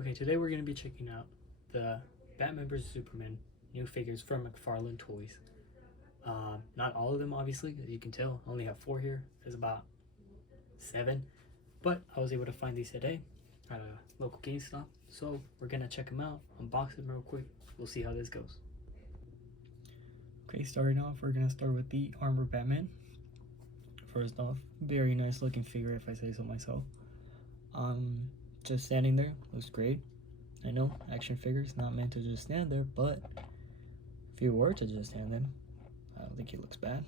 Okay, today we're going to be checking out the Batman vs. Superman new figures from Mcfarlane Toys. Not all of them, obviously, as you can tell. I only have 4 here. There's about 7. But I was able to find these today at a local GameStop. So we're going to check them out, unbox them real quick. We'll see how this goes. Okay, starting off, we're going to start with the Armor Batman. First off, very nice looking figure if I say so myself. Just standing there, looks great. I know, action figures not meant to just stand there, but if you were to just stand them, I don't think he looks bad.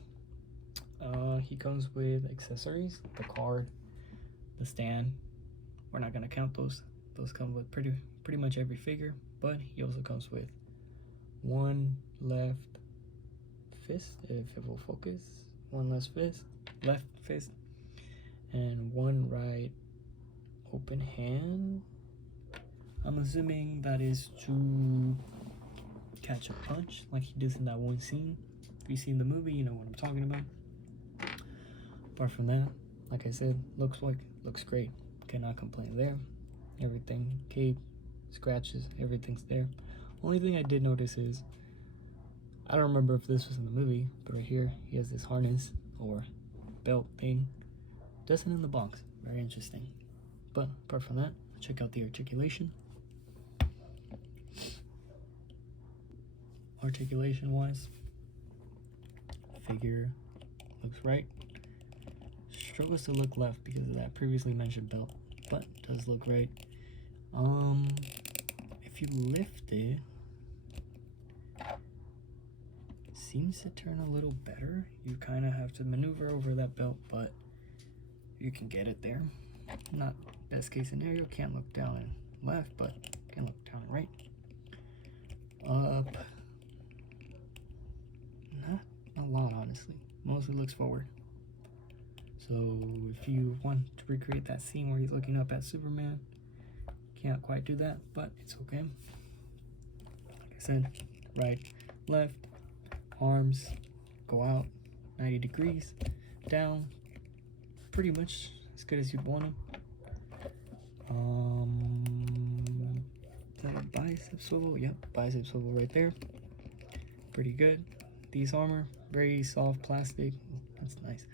He comes with accessories, the card, the stand. We're not gonna count those. Those come with pretty much every figure, but he also comes with one left fist, if it will focus, one left fist, and one right open hand. I'm assuming that is to catch a punch like he does in that one scene. If you've seen the movie, you know what I'm talking about. Apart from that, like I said, looks great. Cannot complain there. Everything, cape, scratches, everything's there. Only thing I did notice is, I don't remember if this was in the movie, but right here he has this harness or belt thing. Doesn't in the box. Very interesting. But apart from that, check out the articulation. Articulation wise, figure looks right. Struggles to look left because of that previously mentioned belt, but does look right. If you lift it, seems to turn a little better. You kind of have to maneuver over that belt, but you can get it there. Not best case scenario, can't look down and left, but can look down and right. Up, not a lot, honestly. Mostly looks forward. So if you want to recreate that scene where he's looking up at Superman, can't quite do that, but it's okay. Like I said, right, left, arms go out 90 degrees, down, pretty much as good as you'd want them. Is that a bicep swivel? Yep, bicep swivel right there. Pretty good. These armor, very soft plastic. That's nice.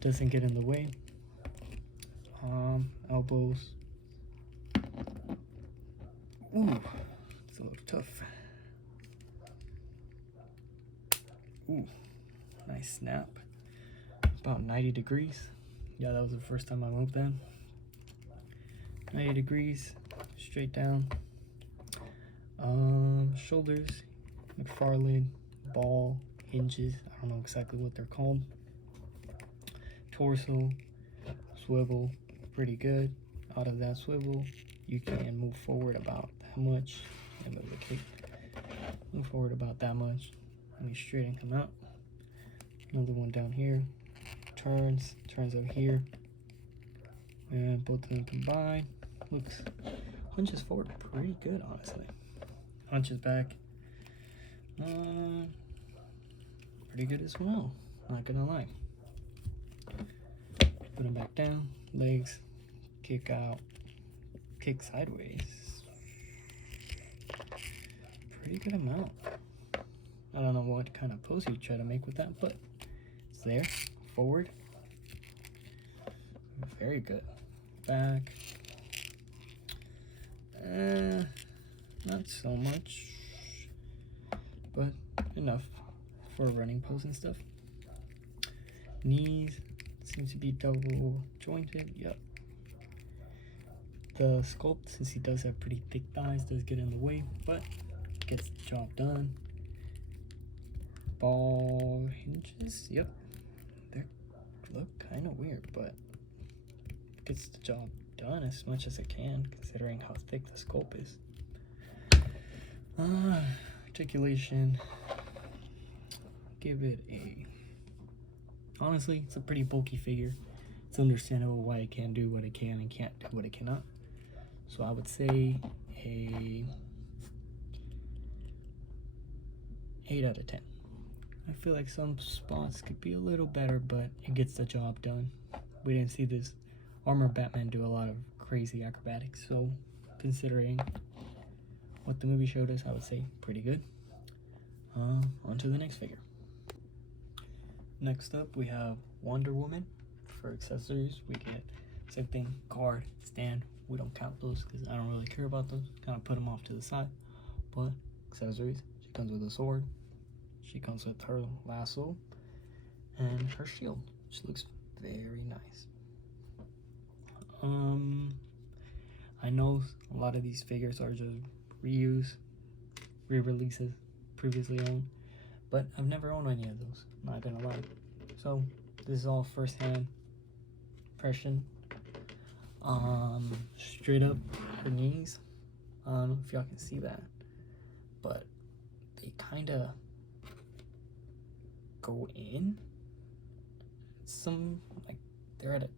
Doesn't get in the way. Elbows. Ooh, it's a little tough. Ooh, nice snap. About 90 degrees. Yeah, that was the first time I moved them. 90 degrees, straight down. Shoulders, Mcfarlane, ball, hinges. I don't know exactly what they're called. Torso, swivel, pretty good. Out of that swivel, you can move forward about that much. And move the cape. Move forward about that much. Let me straighten him out. Another one down here. Turns up here. And both of them combined. Looks, hunches forward pretty good, honestly. Hunches back. Pretty good as well. Not gonna lie. Put him back down. Legs. Kick out. Kick sideways. Pretty good amount. I don't know what kind of pose you try to make with that, but it's there. Forward. Very good. Back. Not so much, but enough for a running pose and stuff. Knees seems to be double jointed. Yep. The sculpt, since he does have pretty thick thighs, does get in the way, but gets the job done. Ball hinges. Yep. They look kind of weird, but gets the job done as much as it can, considering how thick the sculpt is. Articulation, give it a, honestly, it's a pretty bulky figure. It's understandable why it can do what it can and can't do what it cannot. So I would say a 8 out of 10. I feel like some spots could be a little better, but it gets the job done. We didn't see this Armor Batman do a lot of crazy acrobatics, so considering what the movie showed us, I would say pretty good. On to the next figure. Next up, we have Wonder Woman. For accessories, we get same thing, card, stand. We don't count those because I don't really care about those. Kind of put them off to the side. But accessories, she comes with a sword. She comes with her lasso and her shield, which looks very nice. I know a lot of these figures are just reuse, re-releases, previously owned, but I've never owned any of those, not gonna lie. So this is all first-hand impression. Straight up her knees. I don't know if y'all can see that, but they kind of go in. Some, like, they're at a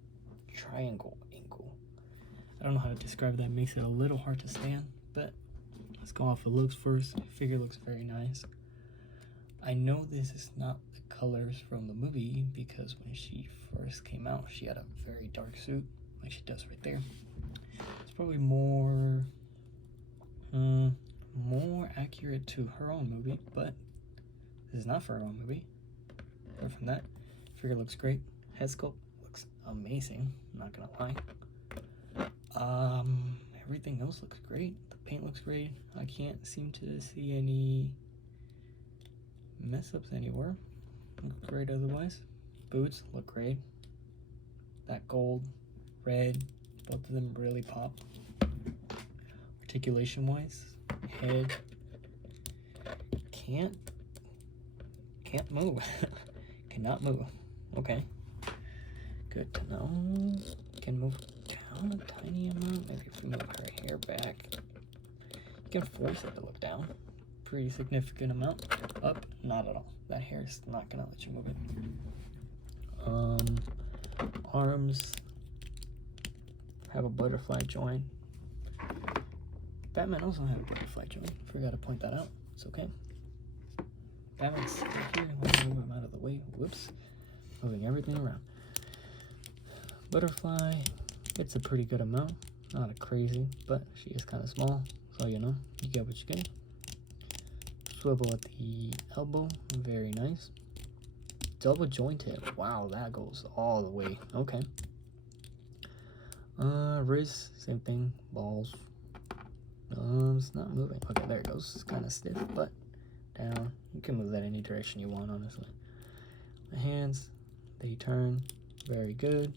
triangle angle. I don't know how to describe that. It makes it a little hard to stand, but let's go off the looks first. Figure looks very nice. I know this is not the colors from the movie because when she first came out, she had a very dark suit, like she does right there. It's probably more accurate to her own movie, but this is not for her own movie. Apart from that, figure looks great. Head sculpt looks amazing, I'm not gonna lie. Everything else looks great. The paint looks great. I can't seem to see any mess ups anywhere. Look great otherwise. Boots look great. That gold, red, both of them really pop. Articulation wise, head can't move. Cannot move. Okay, good to know. Can move down a tiny amount. Maybe if we move her hair back, you can force it to look down. Pretty significant amount. Up, not at all. That hair is not gonna let you move it. Arms have a butterfly joint. Batman also has a butterfly joint. Forgot to point that out. It's okay. Batman's right here. Let me move him out of the way. Whoops. Moving everything around. Butterfly. It's a pretty good amount. Not a crazy, but she is kind of small. So, you know, you get what you get. Swivel at the elbow. Very nice. Double jointed. Wow, that goes all the way. Okay. Wrist. Same thing. Balls. It's not moving. Okay, there it goes. It's kind of stiff, but down. You can move that any direction you want, honestly. The hands, they turn. Very good.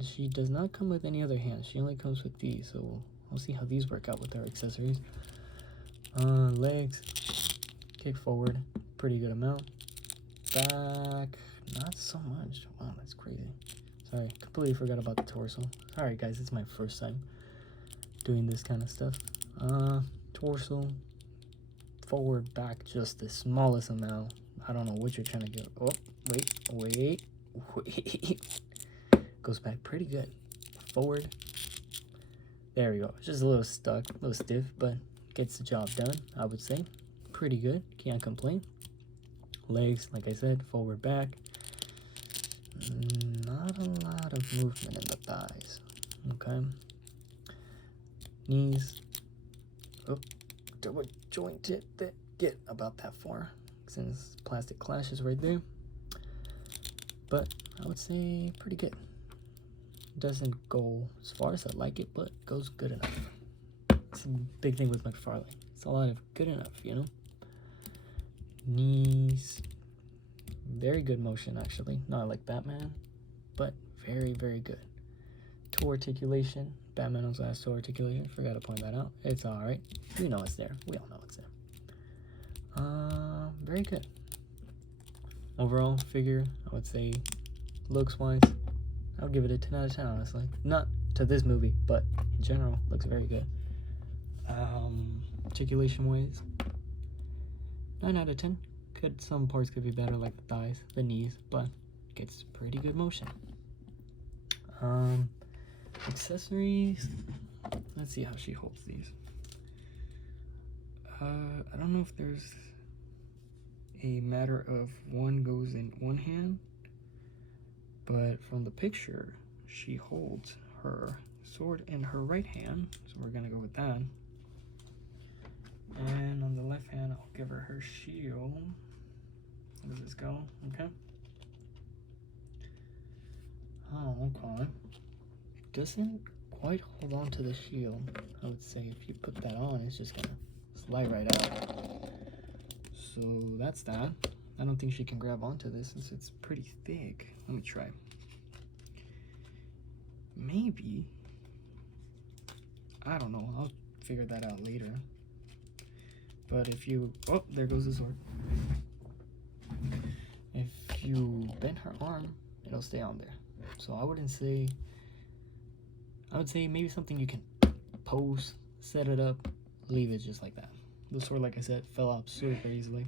She does not come with any other hands. She only comes with these, so we'll see how these work out with her accessories. Legs, kick forward, pretty good amount. Back, not so much. Wow, that's crazy. Sorry, completely forgot about the torso. Sorry guys, it's my first time doing this kind of stuff. Torso, forward, back, just the smallest amount. I don't know what you're trying to get. Oh, wait. Goes back pretty good. Forward. There we go. Just a little stuck, a little stiff, but gets the job done, I would say. Pretty good. Can't complain. Legs, like I said, forward, back. Not a lot of movement in the thighs. Okay. Knees. Oh, double jointed. Get about that far, since plastic clashes right there. But I would say pretty good. Doesn't go as far as I like it, but goes good enough. It's a big thing with Mcfarlane. It's a lot of good enough, you know. Knees, very good motion actually. Not like Batman, but very, very good. Toe articulation. Batman also has toe articulation. Forgot to point that out. It's all right. We know it's there. We all know it's there. Very good. Overall figure, I would say, looks wise, I'll give it a 10 out of 10, honestly. Not to this movie, but in general, looks very good. Articulation wise, 9 out of 10. Some parts could be better, like the thighs, the knees, but gets pretty good motion. Accessories, let's see how she holds these. I don't know if there's a matter of one goes in one hand, but from the picture, she holds her sword in her right hand, so we're gonna go with that. And on the left hand, I'll give her her shield. Where does this go? Okay. Oh, okay. Doesn't quite hold on to the shield. I would say if you put that on, it's just gonna slide right out. So that's that. I don't think she can grab onto this since it's pretty thick. Let me try. Maybe. I don't know. I'll figure that out later. But if you... Oh, there goes the sword. If you bend her arm, it'll stay on there. So I wouldn't say... I would say maybe something you can pose, set it up, leave it just like that. The sword, like I said, fell out super easily.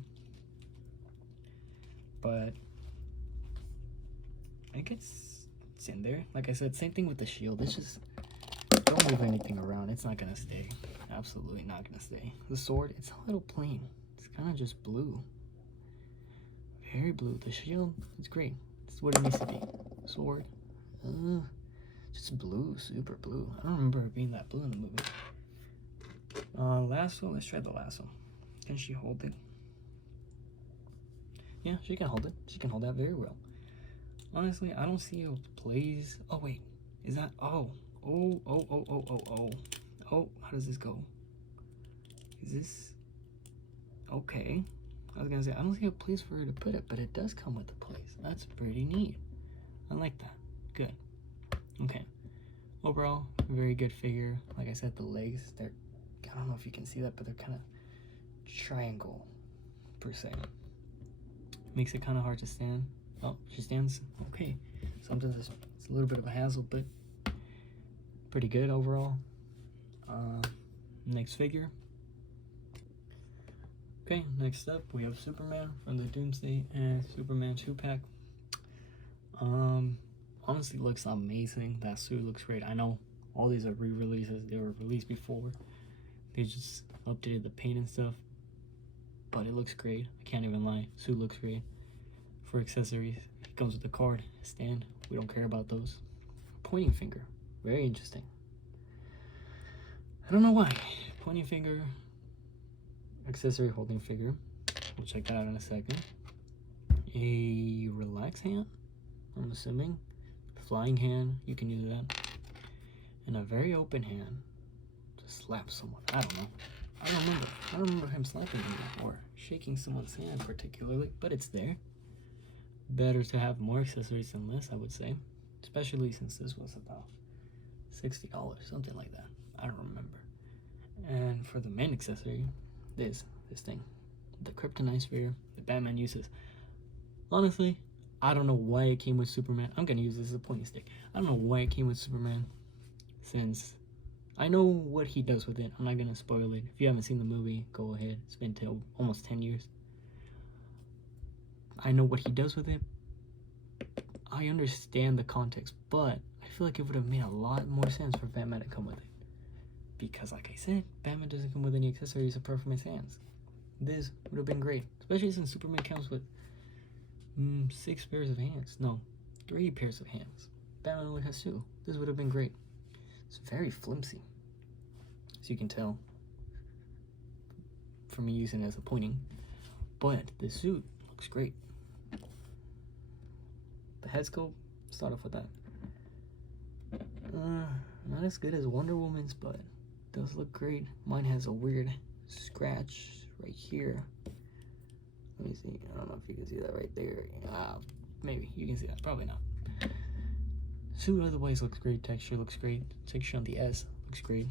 But I guess it's in there. Like I said, same thing with the shield. It's just, don't move anything around. It's not gonna stay. Absolutely not gonna stay. The sword, it's a little plain. It's kind of just blue. Very blue. The shield, it's great. It's what it needs to be. Sword, just blue, super blue. I don't remember it being that blue in the movie. Lasso, let's try the lasso. Can she hold it? Yeah, she can hold it. She can hold that very well. Honestly, I don't see how it plays. Oh, wait. Is that... Oh, how does this go? Is this... Okay. I was gonna say, I don't see a place for her to put it, but it does come with a place. That's pretty neat. I like that. Good. Okay. Overall, very good figure. Like I said, the legs, they're... I don't know if you can see that, but they're kind of triangle, per se. Makes it kind of hard to stand. Oh, she stands. Okay. Sometimes it's a little bit of a hassle, but pretty good overall. Next figure. Okay, next up we have Superman from the Doomsday and Superman 2-pack. Honestly looks amazing. That suit looks great. I know all these are re-releases. They were released before. They just updated the paint and stuff. But it looks great. I can't even lie. Suit looks great. For accessories, it comes with a card, stand. We don't care about those. Pointing finger. Very interesting. I don't know why. Pointing finger. Accessory holding figure. We'll check that out in a second. A relax hand, I'm assuming. Flying hand, you can use that. And a very open hand to slap someone. I don't know. I don't remember him slapping him or shaking someone's hand particularly, but it's there. Better to have more accessories than less, I would say. Especially since this was about $60, something like that. I don't remember. And for the main accessory, this thing. The kryptonite sphere that Batman uses. Honestly, I don't know why it came with Superman. I'm gonna use this as a pointing stick. I don't know why it came with Superman, since I know what he does with it. I'm not gonna spoil it. If you haven't seen the movie, go ahead. It's been almost 10 years. I know what he does with it. I understand the context, but I feel like it would have made a lot more sense for Batman to come with it. Because like I said, Batman doesn't come with any accessories apart from his hands. This would have been great. Especially since Superman comes with 6 pairs of hands. No, 3 pairs of hands. Batman only has 2. This would have been great. It's very flimsy, as you can tell from me using it as a pointing. But the suit looks great. The head sculpt, start off with that. Not as good as Wonder Woman's, but does look great. Mine has a weird scratch right here. Let me see. I don't know if you can see that right there. Maybe you can see that. Probably not. Suit otherwise looks great. Texture looks great. Texture on the S looks great.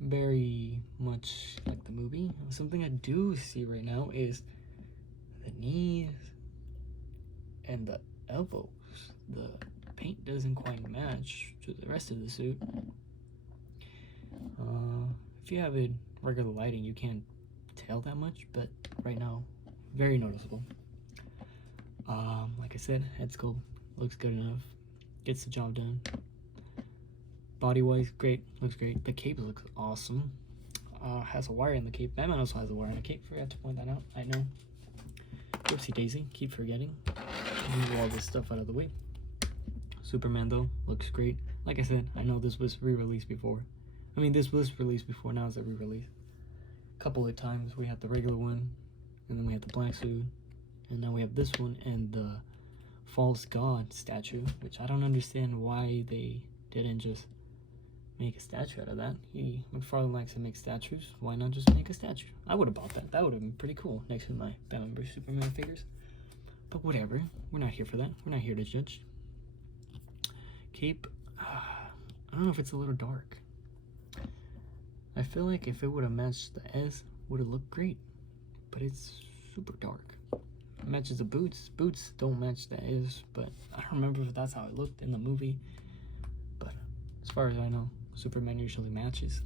Very much like the movie. Something I do see right now is the knees and the elbows. The paint doesn't quite match to the rest of the suit. If you have it regular lighting, you can't tell that much, but right now, very noticeable. Like I said, head sculpt looks good enough, gets the job done. Body wise, great, looks great. The cape looks awesome. Has a wire in the cape. Batman also has a wire in the cape. Forgot to point that out. I know. Whoopsie daisy, keep forgetting. Move all this stuff out of the way. Superman though looks great. Like I said, I know this was re-released before. I mean, this was released before, now it's a re-release. A couple of times we had the regular one, and then we had the black suit, and now we have this one and the false god statue, which I don't understand why they didn't just make a statue out of that. Mcfarlane likes to make statues. Why not just make a statue? I would have bought that. That would have been pretty cool next to my Batman vs Superman figures. But whatever. We're not here for that. We're not here to judge. Cape. I don't know if it's a little dark. I feel like if it would have matched the S, would have looked great. But it's super dark. It matches the boots. Boots don't match the S, but I don't remember if that's how it looked in the movie. But as far as I know, Superman usually matches.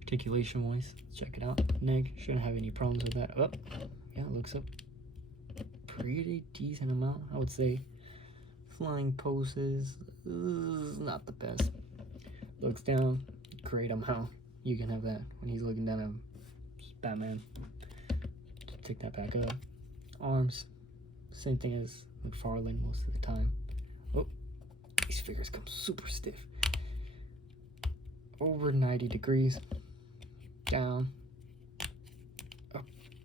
Articulation wise, check it out. Neck, shouldn't have any problems with that. Up, yeah, it looks up pretty decent amount, I would say. Flying poses, not the best. Looks down, great amount. You can have that when he's looking down at Batman. Take that back up. Arms, same thing as Mcfarlane most of the time. Oh, these figures come super stiff. Over 90 degrees. Down. A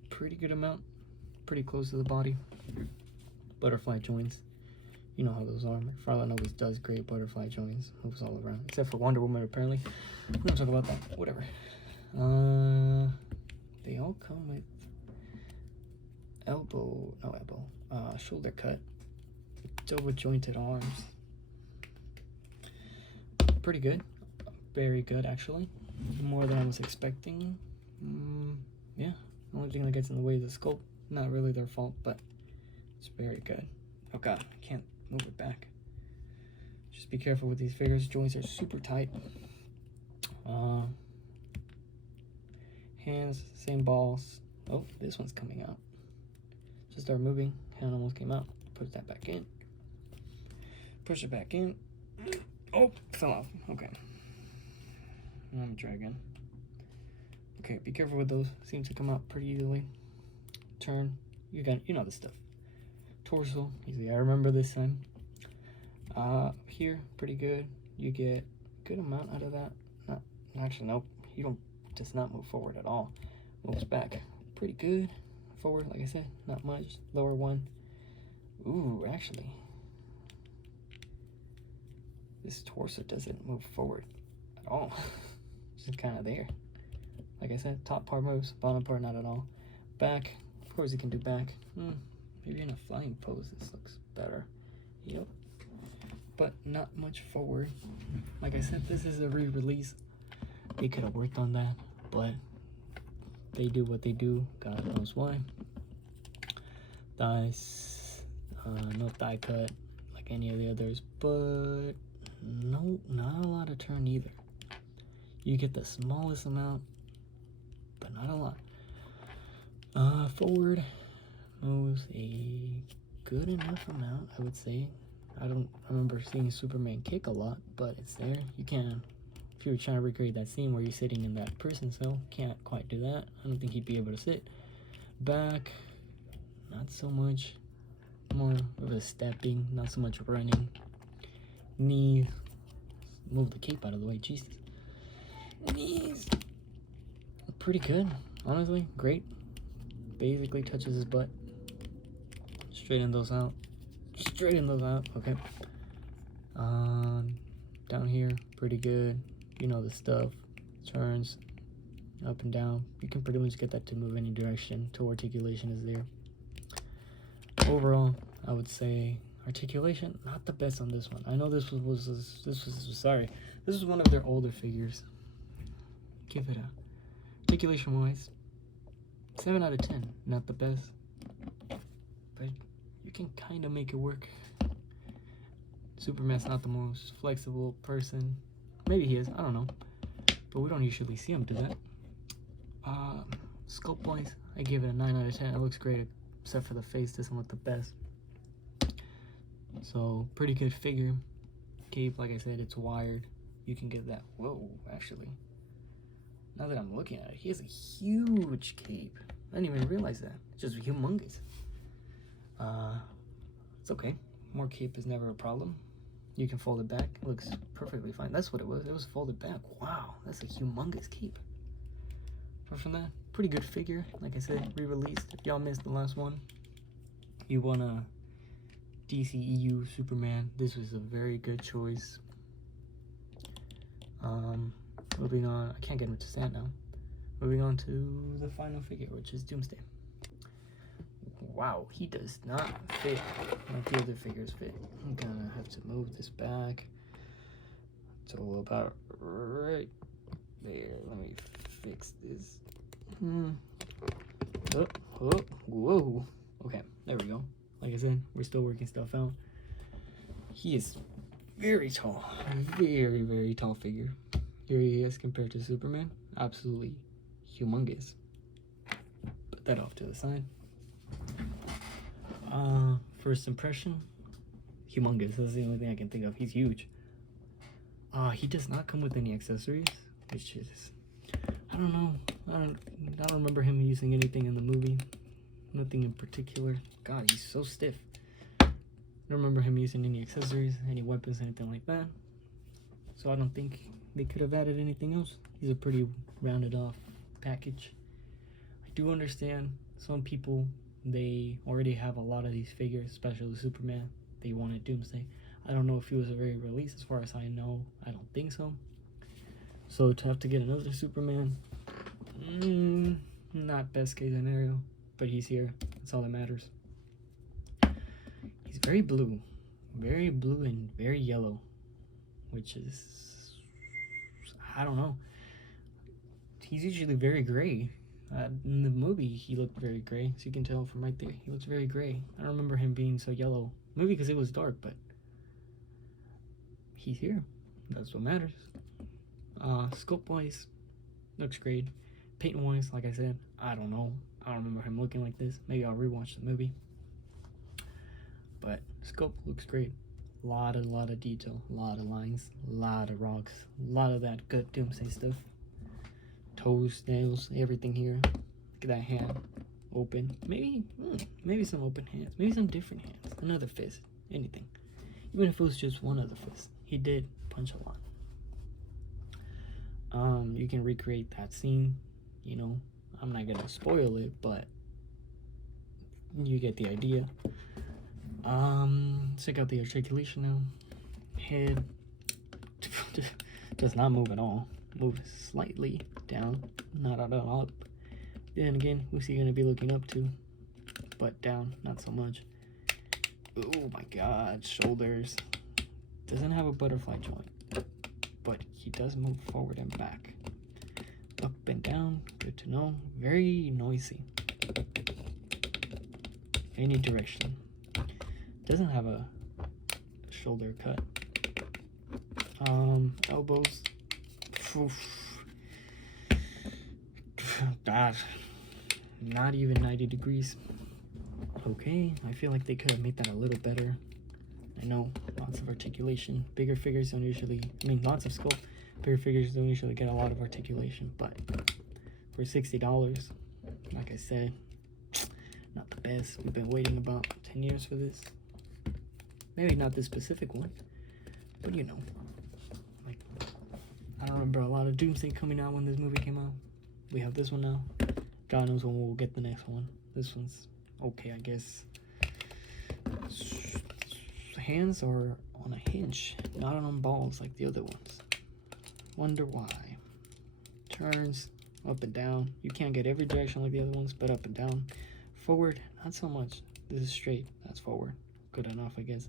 pretty good amount. Pretty close to the body. Butterfly joints. You know how those are. Mcfarlane always does great butterfly joints. Moves all around. Except for Wonder Woman, apparently. We don't talk about that. Whatever. They all come with shoulder cut. Double jointed arms. Pretty good. Very good, actually. More than I was expecting. Yeah. The only thing that gets in the way is the sculpt. Not really their fault, but it's very good. Oh god, I can't move it back. Just be careful with these figures. Joints are super tight. Hands, same balls. Oh, this one's coming out. Just start moving. Hand almost came out. Put that back in. Push it back in. Oh, fell off. Okay. I'm gonna try again. Okay, be careful with those. Seem to come out pretty easily. Turn. You know the stuff. Torso. Easy. I remember this time. Here, pretty good. You get a good amount out of that. Not actually, nope. You does not move forward at all. Moves back. Pretty good. Forward, like I said, not much. Lower one. Ooh, actually. This torso doesn't move forward at all. Just kind of there. Like I said, top part moves, bottom part not at all. Back, of course you can do back. Maybe in a flying pose this looks better. Yep. But not much forward. Like I said, this is a re-release. They could have worked on that, but they do what they do. God knows why. Thighs, no thigh cut like any of the others, but no, not a lot of turn either. You get the smallest amount, but not a lot. Forward moves a good enough amount, I would say. I don't remember seeing Superman kick a lot, but it's there. You can, if you were trying to recreate that scene where you're sitting in that prison cell, can't quite do that. I don't think he'd be able to sit. Back, not so much. More of a stepping, not so much running. Knees, move the cape out of the way, Jesus. Knees, pretty good, honestly, great. Basically touches his butt. Straighten those out. Straighten those out, okay. Down here, pretty good. You know the stuff. Turns up and down. You can pretty much get that to move any direction. Toe articulation is there. Overall, I would say articulation not the best on this one. I know this was one of their older figures. Give it a articulation wise 7 out of 10. Not the best, but you can kind of make it work. Superman's not the most flexible person. Maybe he is, I don't know, but we don't usually see him do that. Sculpt wise, I give it a 9 out of 10. It looks great, except for the face doesn't look the best. So pretty good figure. Cape, like I said, it's wired. You can get that. Whoa, actually, now that I'm looking at it, he has a huge cape. I didn't even realize that. It's just humongous. It's okay. More cape is never a problem. You can fold it back. It looks perfectly fine. That's what it was. It was folded back. Wow, that's a humongous cape. But from that, pretty good figure. Like I said, re-released. If y'all missed the last one, you want a DCEU Superman, this was a very good choice. Moving on, I can't get him to stand now. Moving on to the final figure, which is Doomsday. Wow, he does not fit like the other figures fit. I'm gonna have to move this back. It's all about right there. Let me fix this. Whoa. Okay, there we go. Like I said, we're still working stuff out. He is very tall. Very, very tall figure. Here he is compared to Superman. Absolutely humongous. Put that off to the side. First impression, humongous. That's the only thing I can think of. He's huge. He does not come with any accessories, which is, I don't know. I don't remember him using anything in the movie. Nothing in particular. God, he's so stiff. I don't remember him using any accessories, any weapons, anything like that. So I don't think they could have added anything else. He's a pretty rounded off package. I do understand some people, they already have a lot of these figures, especially Superman. They wanted Doomsday. I don't know if he was a very release, as far as I know. I don't think so. So to have to get another Superman, not best case scenario, but he's here. That's all that matters. He's very blue and very yellow, which is, I don't know. He's usually very gray. In the movie, he looked very gray, so you can tell from right there. He looks very gray. I don't remember him being so yellow. Maybe because it was dark, but he's here. That's what matters. Sculpt-wise, looks great. Paint-wise, like I said, I don't know. I don't remember him looking like this. Maybe I'll rewatch the movie. But sculpt looks great. Lot of detail, a lot of lines, a lot of rocks, a lot of that good Doomsday stuff. Toes, nails, everything here. Look at that hand, open. Maybe some open hands. Maybe some different hands. Another fist. Anything. Even if it was just one other fist. He did punch a lot. You can recreate that scene. You know, I'm not gonna spoil it, but you get the idea. Check out the articulation now. Head does not move at all. Moves slightly down, not at all up. Then again, who's he gonna be looking up to? But down, not so much. Oh my god, shoulders. Doesn't have a butterfly joint, but he does move forward and back. Up and down, good to know. Very noisy. Any direction. Doesn't have a shoulder cut. Elbows. God, not even 90 degrees. Okay, I feel like they could have made that a little better. I know, lots of articulation. Bigger figures don't usually, lots of sculpt. Bigger figures don't usually get a lot of articulation, but for $60, like I said, not the best. We've been waiting about 10 years for this. Maybe not this specific one, but you know, like, I don't remember a lot of Doomsday coming out when this movie came out. We have this one now. God knows when we'll get the next one. This one's okay, I guess. Hands are on a hinge, not on balls like the other ones. Wonder why. Turns up and down. You can't get every direction like the other ones, but up and down. Forward, not so much. This is straight. That's forward. Good enough, I guess.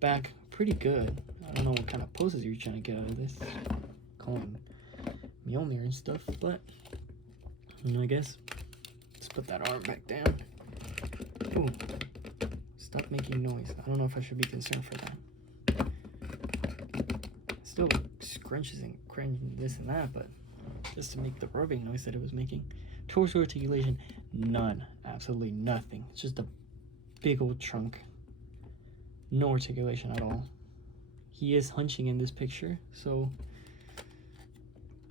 Back, pretty good. I don't know what kind of poses you're trying to get out of this. Calling Mjolnir and stuff, but I guess. Let's put that arm back down. Ooh. Stop making noise. I don't know if I should be concerned for that. Still scrunches and cringing this and that, but just to make the rubbing noise that it was making. Torso articulation, none. Absolutely nothing. It's just a big old trunk. No articulation at all. He is hunching in this picture, so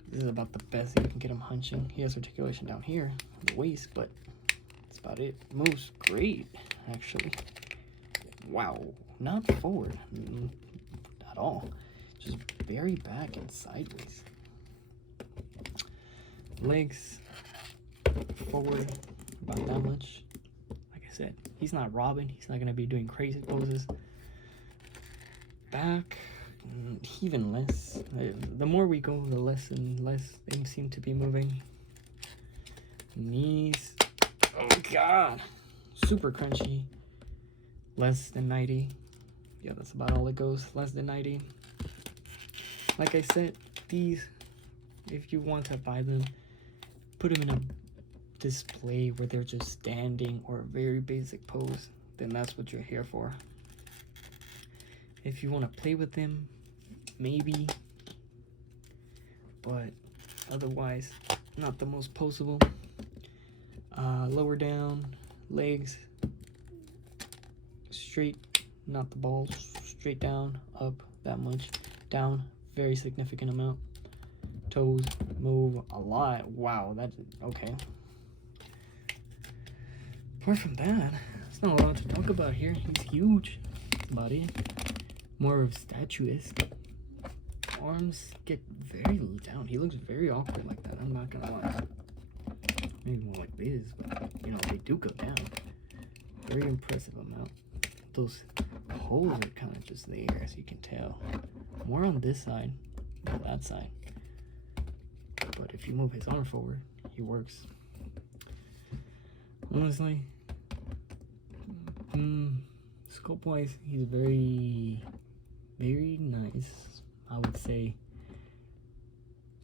this is about the best that you can get him hunching. He has articulation down here, the waist, but that's about it. Moves great, actually. Wow, not forward. at all. Just very back and sideways. Legs forward about that much. Like I said, he's not Robin. He's not going to be doing crazy poses. Back, even less. The more we go, the less and less things seem to be moving. Knees. Oh, God. Super crunchy. Less than 90. Yeah, that's about all it goes. Less than 90. Like I said, these, if you want to buy them, put them in a display where they're just standing or a very basic pose. Then that's what you're here for. If you want to play with them, maybe. But otherwise, not the most poseable. Lower down, legs straight, not the balls, straight down, up that much, down, very significant amount. Toes move a lot. Wow, that's okay. Apart from that, there's not a lot to talk about here. He's huge. That's about it. More of statuesque. Arms get very down. He looks very awkward like that. I'm not gonna lie. Maybe more like this, but you know, they do go down. Very impressive amount. Those holes are kind of just there, as you can tell. More on this side than that side. But if you move his arm forward, he works. Honestly, scope wise, he's very, very nice. I would say,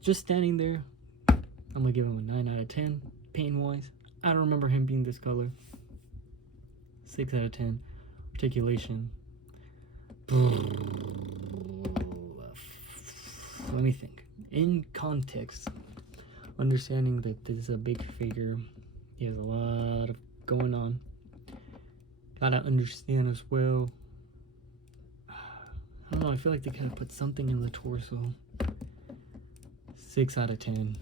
just standing there, I'm gonna give him a 9 out of 10. Paint wise, I don't remember him being this color. 6 out of 10. Articulation. Let me think. In context, understanding that this is a big figure, he has a lot of going on. Gotta understand as well. I don't know, I feel like they could have put something in the torso. 6 out of 10.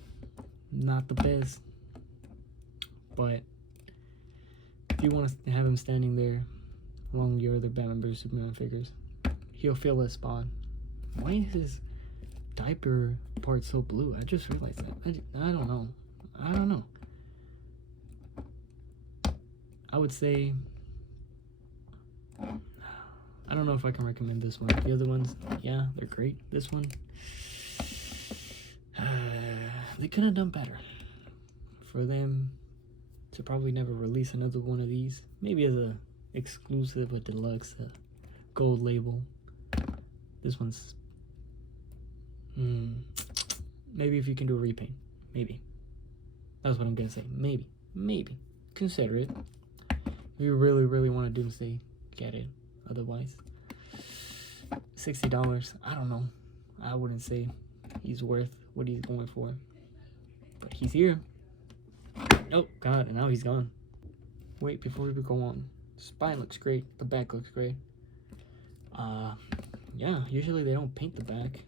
Not the best. But if you want to have him standing there along with your other Batman vs Superman figures, he'll fill that spot. Why is his diaper part so blue? I just realized that. I don't know. I don't know. I would say, I don't know if I can recommend this one. The other ones, yeah, they're great. This one, they could have done better. For them to probably never release another one of these, maybe as a exclusive, a deluxe, a gold label. This one's maybe if you can do a repaint, maybe. That's what I'm gonna say. Maybe consider it. If you really want a Doomsday, get it. Otherwise, $60, I don't know. I wouldn't say he's worth what he's going for, but he's here. Oh God, and now he's gone. Wait, before we go on, spine looks great, the back looks great. Yeah, usually they don't paint the back.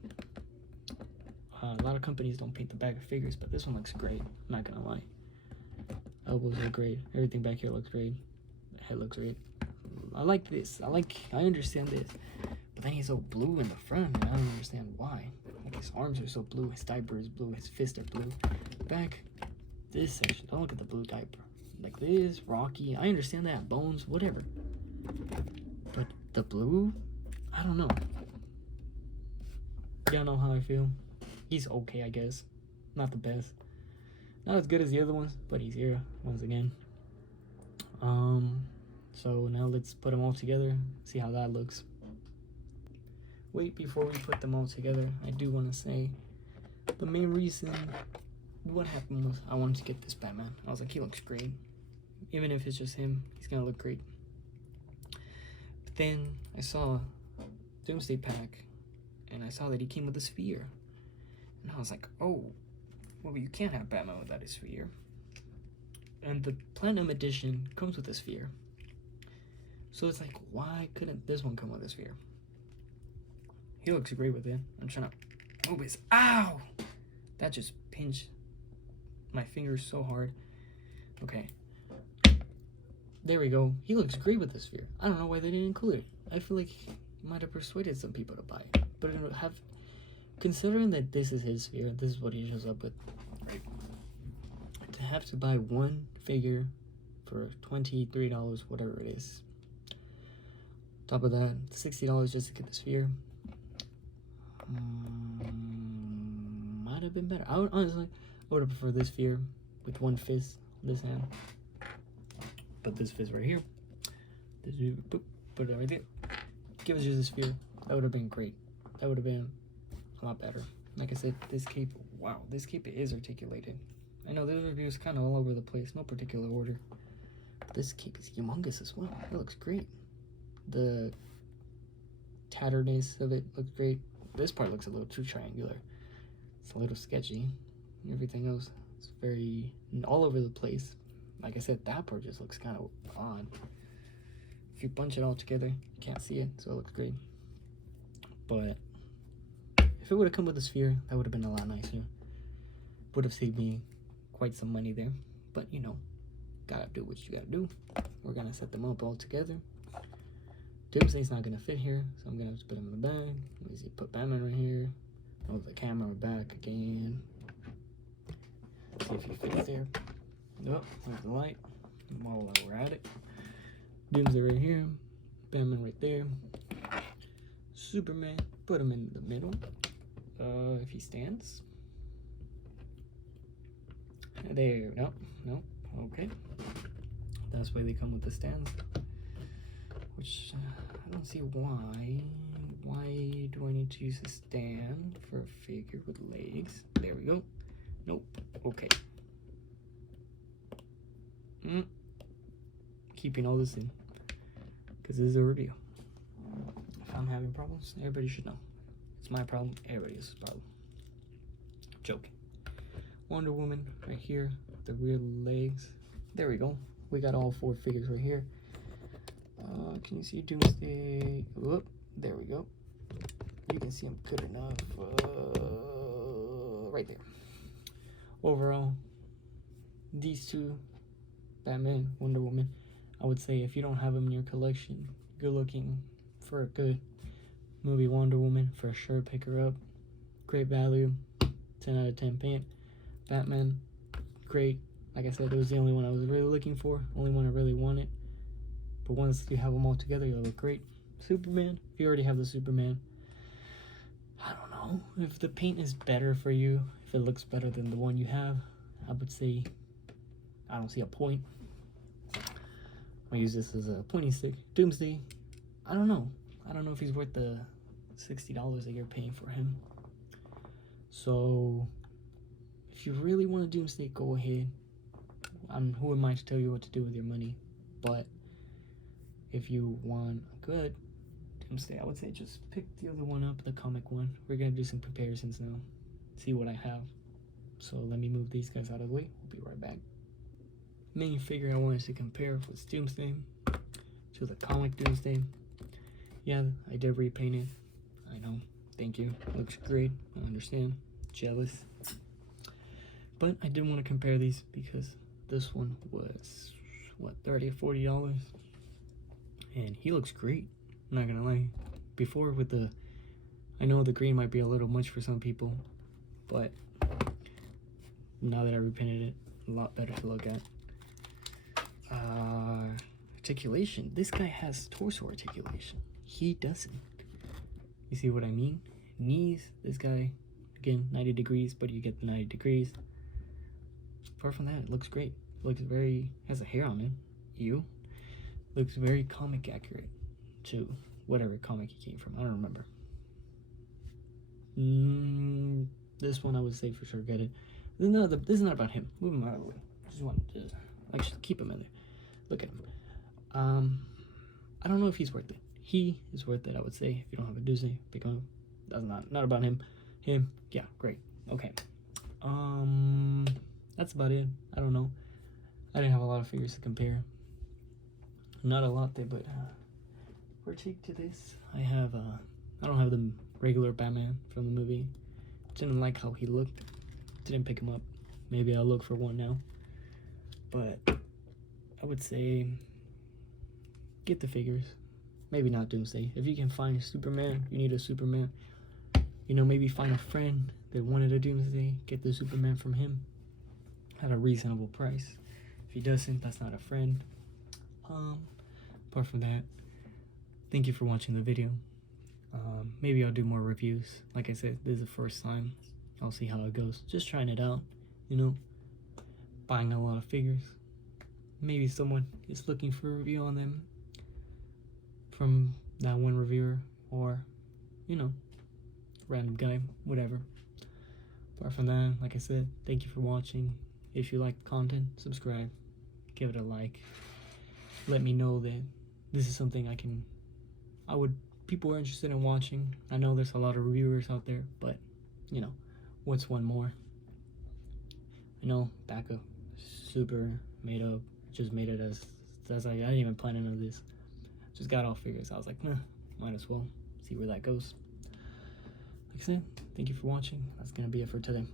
A lot of companies don't paint the back of figures, but this one looks great, I'm not gonna lie. Elbows look great, everything back here looks great, the head looks great. I like this, I understand this, but then he's so blue in the front, and I don't understand why. Like, his arms are so blue, his diaper is blue, his fists are blue. Back, this section, don't look at the blue diaper. Like this, Rocky, I understand that, bones, whatever. But the blue, I don't know. Y'all know how I feel. He's okay, I guess. Not the best. Not as good as the other ones, but he's here once again. So now let's put them all together, see how that looks. Wait, before we put them all together, I do want to say the main reason what happened was I wanted to get this Batman. I was like, he looks great. Even if it's just him, he's gonna look great. But then I saw Doomsday Pack, and I saw that he came with a sphere. And I was like, oh, well, you can't have Batman without a sphere. And the Platinum Edition comes with a sphere. So it's like, why couldn't this one come with a sphere? He looks great with it. I'm trying to move his, ow! That just pinched my fingers so hard. Okay. There we go. He looks great with the sphere. I don't know why they didn't include it. I feel like it might have persuaded some people to buy it. but considering that this is his sphere, this is what he shows up with, right? To have to buy one figure for $23, whatever it is. Top of that, $60 just to get the sphere. Might have been better. I would have preferred this sphere with one fist, this hand. But this fist right here, this boop, put it right there. Give us just a sphere. That would have been great. That would have been a lot better. Like I said, this cape, wow, this cape is articulated. I know this review is kind of all over the place, no particular order. But this cape is humongous as well. It looks great. The tatterness of it looks great. This part looks a little too triangular. It's a little sketchy. Everything else is very all over the place. Like I said, that part just looks kind of odd. If you bunch it all together, you can't see it, so it looks great. But if it would have come with a sphere, that would have been a lot nicer. Would have saved me quite some money there. But you know, gotta do what you gotta do. We're gonna set them up all together. Doomsday's not gonna fit here, so I'm gonna have to put him in the bag. Let me see, put Batman right here. Move the camera back again. See if he fits there. Nope, there's the light. While we're at it. Doomsday right here. Batman right there. Superman, put him in the middle. If he stands. There, no, okay. That's why they come with the stands. Which, I don't see why. Why do I need to use a stand for a figure with legs? There we go. Nope, okay. Keeping all this in. Because this is a review. If I'm having problems, everybody should know. It's my problem, everybody else's problem. Joking. Wonder Woman right here, the rear legs. There we go. We got all 4 figures right here. Can you see Doomsday? Whoop, there we go. You can see him good enough. Right there. Overall, these two, Batman, Wonder Woman, I would say if you don't have them in your collection, you're looking for a good movie. Wonder Woman, for sure pick her up. Great value, 10 out of 10 paint. Batman, great. Like I said, it was the only one I was really looking for, only one I really wanted. But once you have them all together, you'll look great. Superman, if you already have the Superman, I don't know. If the paint is better for you, if it looks better than the one you have, I would say I don't see a point. I'll use this as a pointing stick. Doomsday, I don't know. I don't know if he's worth the $60 that you're paying for him. So, if you really want a Doomsday, go ahead. Who am I to tell you what to do with your money? But if you want a good Doomsday, I would say just pick the other one up, the comic one. We're going to do some comparisons now. See what I have. So let me move these guys out of the way. We'll be right back. Main figure I wanted to compare was Doomsday to the comic Doomsday. Yeah, I did repaint it. I know. Thank you. Looks great. I understand. Jealous. But I did want to compare these because this one was, what, $30 or $40? And he looks great. I'm not gonna lie. Before with the, I know the green might be a little much for some people, but now that I repainted it, a lot better to look at. Articulation. This guy has torso articulation. He doesn't. You see what I mean? Knees. This guy, again, 90 degrees, but you get the 90 degrees. Apart from that, it looks great. Looks very, has a hair on it. Looks very comic accurate to whatever comic he came from. I don't remember. This one I would say for sure get it. This is not about him. Move him out of the way. Just wanted to actually keep him in there. Look at him. I don't know if he's worth it. He is worth it, I would say. If you don't have a Doomsday, pick him up. That's not about him. Him, yeah, great. Okay. That's about it. I don't know. I didn't have a lot of figures to compare. Not a lot there, but critique to this. I don't have the regular Batman from the movie. Didn't like how he looked. Didn't pick him up. Maybe I'll look for one now. But I would say get the figures. Maybe not Doomsday. If you can find Superman, you need a Superman. You know, maybe find a friend that wanted a doomsday, get the Superman from him at a reasonable price. If he doesn't, that's not a friend. Apart from that, thank you for watching the video. Maybe I'll do more reviews. Like I said, this is the first time. I'll see how it goes. Just trying it out, you know, buying a lot of figures. Maybe someone is looking for a review on them from that one reviewer, or, you know, random guy, whatever. Apart from that, like I said, thank you for watching. If you like the content, subscribe, give it a like. Let me know that this is something people are interested in watching. I know there's a lot of reviewers out there, but, you know, what's one more? I know Backup super made up, just made it as like, I didn't even plan any of this. Just got all figures. I was like, nah, might as well see where that goes. Like I said, thank you for watching. That's gonna be it for today.